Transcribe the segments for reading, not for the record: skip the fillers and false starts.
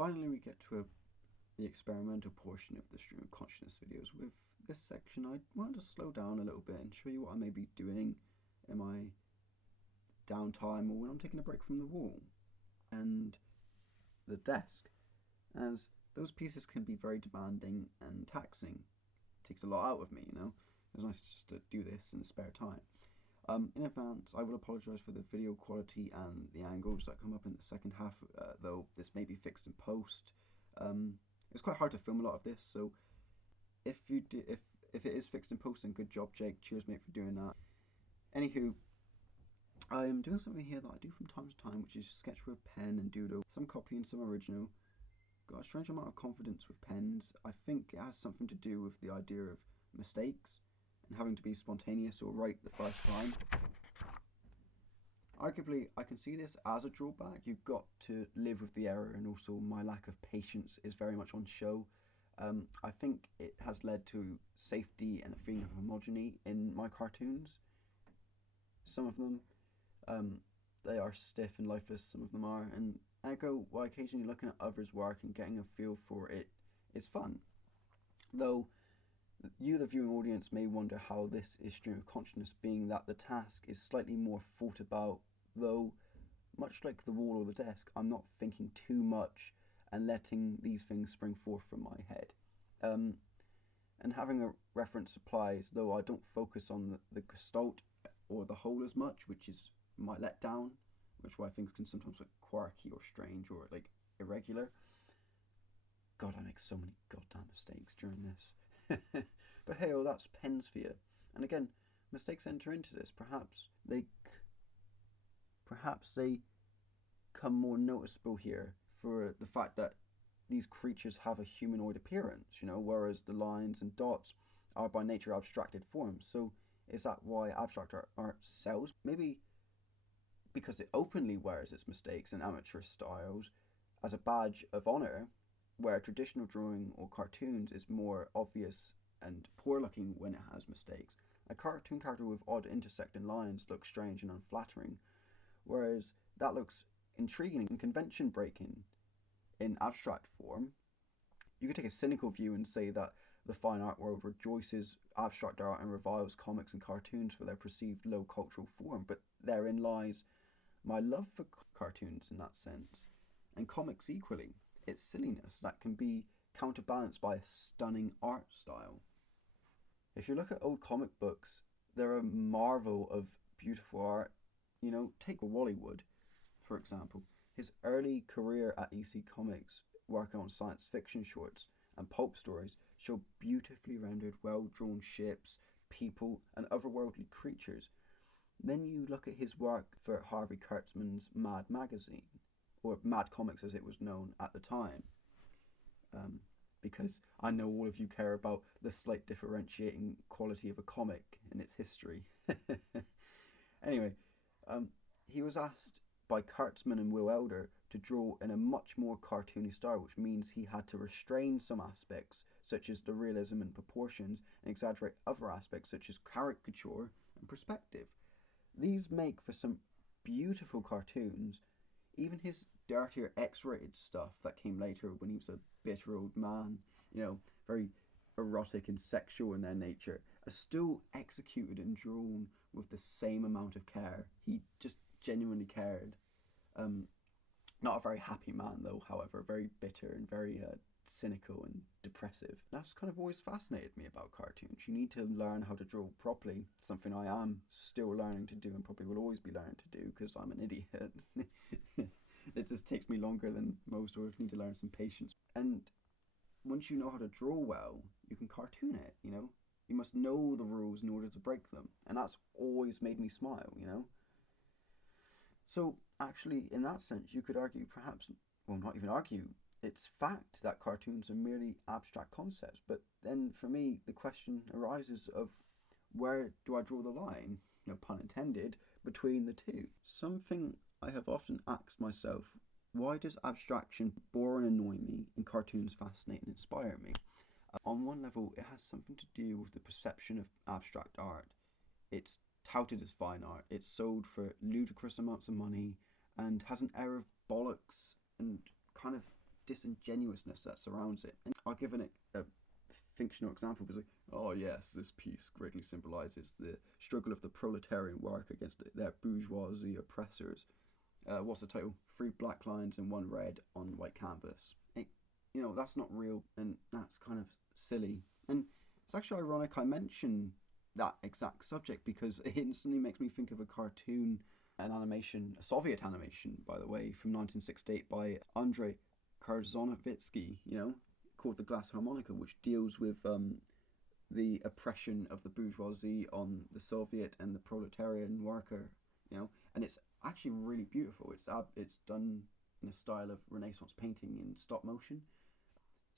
Finally, we get to the experimental portion of the stream of consciousness videos. With this section, I want to slow down a little bit and show you what I may be doing in my downtime or when I'm taking a break from the wall and the desk, as those pieces can be very demanding and taxing. It takes a lot out of me, you know. It's nice just to do this in spare time. In advance, I will apologise for the video quality and the angles that come up in the second half, though this may be fixed in post. It's quite hard to film a lot of this, so if it is fixed in post, then good job, Jake. Cheers, mate, for doing that. Anywho, I am doing something here that I do from time to time, which is sketch with a pen and doodle. Some copy and some original. Got a strange amount of confidence with pens. I think it has something to do with the idea of mistakes and having to be spontaneous or right the first time. Arguably, I can see this as a drawback. You've got to live with the error, and also my lack of patience is very much on show. I think it has led to safety and a feeling of homogeny in my cartoons. Some of them, they are stiff and lifeless, some of them are, and ergo, while occasionally looking at others' work and getting a feel for it is fun. Though, you, the viewing audience, may wonder how this is stream of consciousness, being that the task is slightly more thought about, though, much like the wall or the desk, I'm not thinking too much and letting these things spring forth from my head. And having a reference applies, though I don't focus on the gestalt or the whole as much, which is my letdown, which why things can sometimes look quirky or strange or like irregular. God, I make so many goddamn mistakes during this. But hey, oh, that's pens for you. And again, mistakes enter into this. Perhaps they come more noticeable here for the fact that these creatures have a humanoid appearance, you know, whereas the lines and dots are by nature abstracted forms. So is that why abstract art sells? Maybe because it openly wears its mistakes and amateur styles as a badge of honour, where traditional drawing or cartoons is more obvious and poor looking when it has mistakes. A cartoon character with odd intersecting lines looks strange and unflattering, whereas that looks intriguing and convention breaking in abstract form. You could take a cynical view and say that the fine art world rejoices abstract art and reviles comics and cartoons for their perceived low cultural form, but therein lies my love for cartoons in that sense, and comics equally. It's silliness that can be counterbalanced by a stunning art style. If you look at old comic books, they're a marvel of beautiful art. You know, take Wally Wood, for example. His early career at EC Comics, working on science fiction shorts and pulp stories, show beautifully rendered, well-drawn ships, people, and otherworldly creatures. Then you look at his work for Harvey Kurtzman's Mad magazine, or Mad Comics as it was known at the time, because I know all of you care about the slight differentiating quality of a comic and its history. Anyway, he was asked by Kurtzman and Will Elder to draw in a much more cartoony style, which means he had to restrain some aspects, such as the realism and proportions, and exaggerate other aspects, such as caricature and perspective. These make for some beautiful cartoons. Even his dirtier X-rated stuff that came later when he was a bitter old man, you know, very erotic and sexual in their nature, are still executed and drawn with the same amount of care. He just genuinely cared. Not a very happy man though, however, very bitter and very cynical and depressive. That's kind of always fascinated me about cartoons. You need to learn how to draw properly, something I am still learning to do and probably will always be learning to do because I'm an idiot. It just takes me longer than most, or need to learn some patience. And once you know how to draw well, you can cartoon it, you know? You must know the rules in order to break them. And that's always made me smile, you know? So actually, in that sense, you could argue perhaps, well, not even argue, it's fact that cartoons are merely abstract concepts. But then for me, the question arises of where do I draw the line, no pun intended, between the two? Something I have often asked myself, why does abstraction bore and annoy me and cartoons fascinate and inspire me? On one level, it has something to do with the perception of abstract art. It's touted as fine art, it's sold for ludicrous amounts of money, and has an air of bollocks and kind of disingenuousness that surrounds it. And I'll give a fictional example, because oh yes, this piece greatly symbolises the struggle of the proletarian work against their bourgeoisie oppressors. What's the title? 3 black lines and 1 red on white canvas. That's not real, and that's kind of silly. And it's actually ironic I mention that exact subject, because it instantly makes me think of a cartoon, an animation, a Soviet animation, by the way, from 1968 by Andrei Karzonovitsky, called The Glass Harmonica, which deals with the oppression of the bourgeoisie on the Soviet and the proletarian worker, and it's actually really beautiful. It's done in a style of Renaissance painting in stop motion.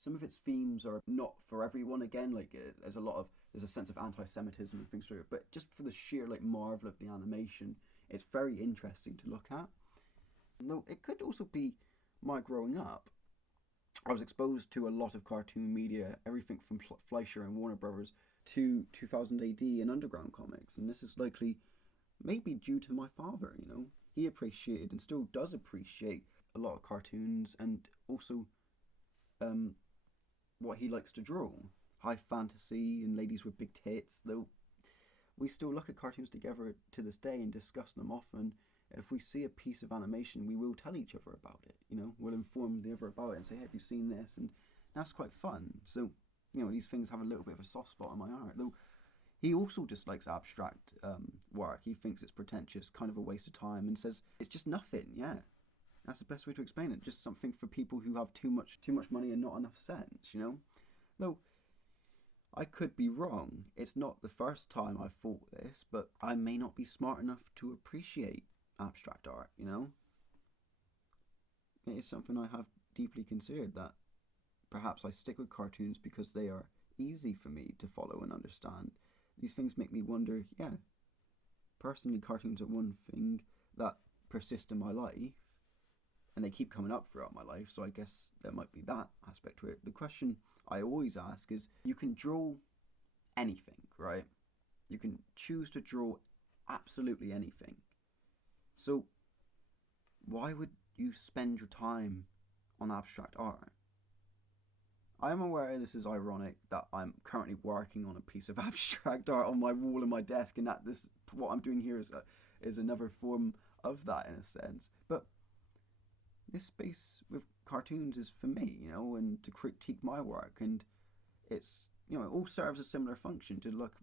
Some of its themes are not for everyone. Again, there's a sense of anti-Semitism and things through it, but just for the sheer marvel of the animation, it's very interesting to look at. Though it could also be my growing up. I was exposed to a lot of cartoon media, everything from Fleischer and Warner Brothers to 2000 AD and underground comics, and this is likely maybe due to my father. He appreciated and still does appreciate a lot of cartoons, and also what he likes to draw, high fantasy and ladies with big tits. Though we still look at cartoons together to this day and discuss them often. If we see a piece of animation, we will tell each other about it. We'll inform the other about it and say, hey, have you seen this? And that's quite fun. So these things have a little bit of a soft spot on my heart. Though he also dislikes abstract work. He thinks it's pretentious, kind of a waste of time, and says it's just nothing. Yeah, that's the best way to explain it. Just something for people who have too much money and not enough sense. Though I could be wrong. It's not the first time I've thought this, but I may not be smart enough to appreciate abstract art. It is something I have deeply considered, that perhaps I stick with cartoons because they are easy for me to follow and understand. These things make me wonder, personally, cartoons are one thing that persist in my life, and they keep coming up throughout my life, so I guess there might be that aspect to it. The question I always ask is, you can draw anything, right? You can choose to draw absolutely anything. So why would you spend your time on abstract art? I am aware this is ironic that I'm currently working on a piece of abstract art on my wall in my desk, and that what I'm doing here is another form of that, in a sense. But this space with cartoons is for me, and to critique my work, and it's it all serves a similar function, to look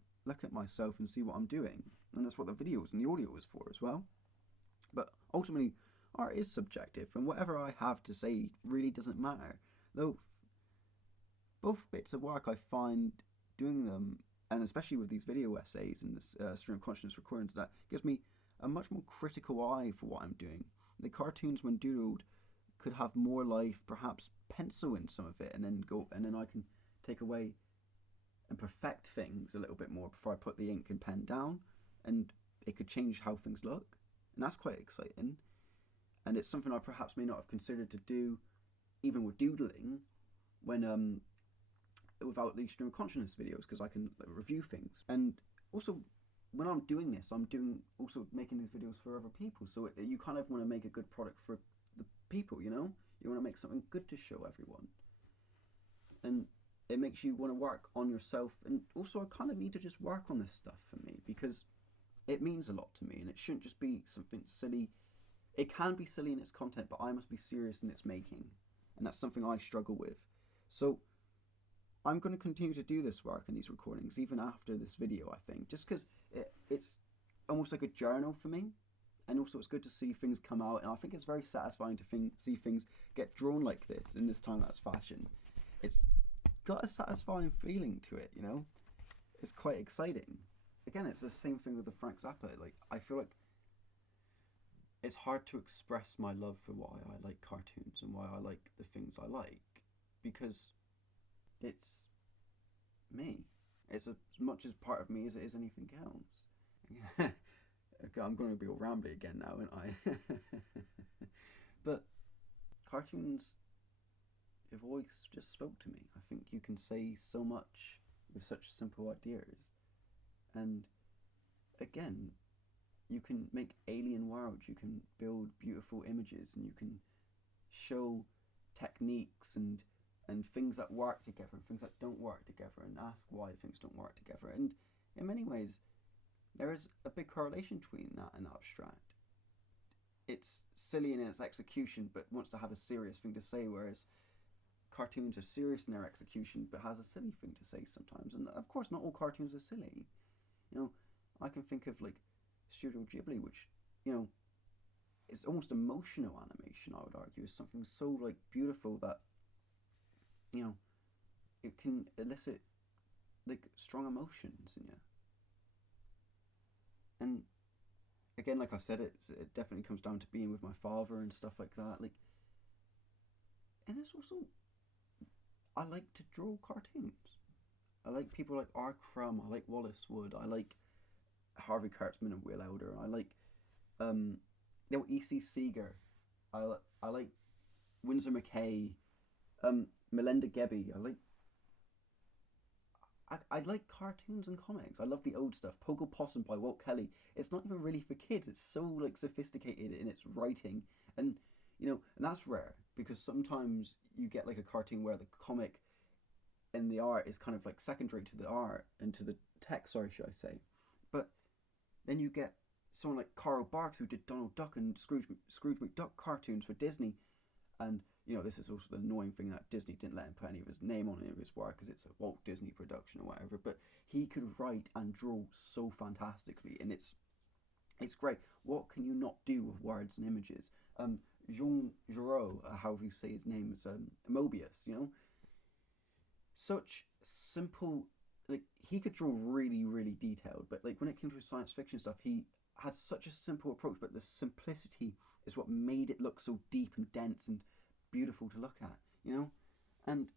at myself and see what I'm doing, and that's what the videos and the audio is for as well. But ultimately, art is subjective, and whatever I have to say really doesn't matter. Though both bits of work, I find doing them, and especially with these video essays and this stream of consciousness recordings, that gives me a much more critical eye for what I'm doing. The cartoons, when doodled, could have more life, perhaps pencil in some of it, and then I can take away and perfect things a little bit more before I put the ink and pen down, and it could change how things look, and that's quite exciting. And it's something I perhaps may not have considered to do, even with doodling, when without these stream of consciousness videos, because I can review things. And also, when I'm doing this, I'm also making these videos for other people. So you kind of want to make a good product for the people, you want to make something good to show everyone. And it makes you want to work on yourself. And also, I kind of need to just work on this stuff for me, because it means a lot to me, and it shouldn't just be something silly. It can be silly in its content, but I must be serious in its making. And that's something I struggle with. So I'm going to continue to do this work and these recordings even after this video, I think, just because it's almost like a journal for me. And also it's good to see things come out, and I think it's very satisfying to see things get drawn like this in this time-lapse fashion. It's got a satisfying feeling to it, It's quite exciting. Again, it's the same thing with the Frank Zappa. I feel like it's hard to express my love for why I like cartoons and why I like the things I like, because it's me. It's as much as part of me as it is anything else. Okay, I'm going to be all rambly again now, aren't I? But cartoons have always just spoke to me. I think you can say so much with such simple ideas. And again, you can make alien worlds, you can build beautiful images, and you can show techniques and things that work together and things that don't work together, and ask why things don't work together. And in many ways, there is a big correlation between that and abstract. It's silly in its execution, but wants to have a serious thing to say, whereas cartoons are serious in their execution, but has a silly thing to say sometimes. And of course, not all cartoons are silly. You know, I can think of like Studio Ghibli, which, you know, is almost emotional animation. I would argue is something so like beautiful that, you know, it can elicit like strong emotions in you. And again, like I said, it definitely comes down to being with my father and stuff like that. Like, and it's also, I like to draw cartoons. I like people like R. Crumb. I like Wallace Wood. I like Harvey Kurtzman and Will Elder. I like um, E.C. Seeger. I like Winsor McKay, Melinda Gebbie. I like cartoons and comics. I love the old stuff. Pogo Possum by Walt Kelly. It's not even really for kids. It's so like sophisticated in its writing, and you know, and that's rare because sometimes you get like a cartoon where the comic and the art is kind of like secondary to the art and to the text. Sorry, should I say? But then you get someone like Carl Barks who did Donald Duck and Scrooge McDuck cartoons for Disney, and you know, this is also the annoying thing that Disney didn't let him put any of his name on any of his work because it's a Walt Disney production or whatever. But he could write and draw so fantastically, and it's great. What can you not do with words and images? Jean Giraud, however you say his name, is Mobius. You know, such simple. Like he could draw really, really detailed, but like when it came to his science fiction stuff, he had such a simple approach. But the simplicity is what made it look so deep and dense and beautiful to look at, you know? And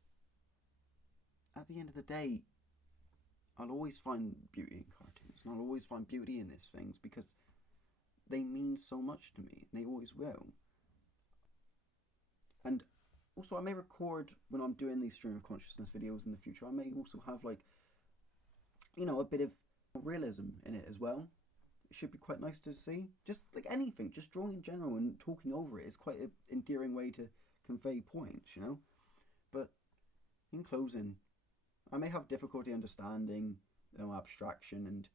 at the end of the day, I'll always find beauty in cartoons, and I'll always find beauty in these things because they mean so much to me, and they always will. And also, I may record when I'm doing these stream of consciousness videos in the future. I may also have like, you know, a bit of realism in it as well. It should be quite nice to see. Just like anything, just drawing in general and talking over it is quite an endearing way to convey points, you know. But in closing, I may have difficulty understanding, you know, abstraction and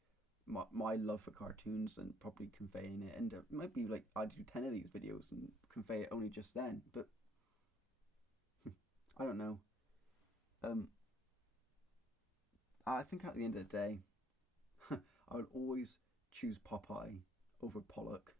my love for cartoons and probably conveying it. And it might be like I do 10 of these videos and convey it only just then. But I don't know. I think at the end of the day, I would always choose Popeye over Pollock.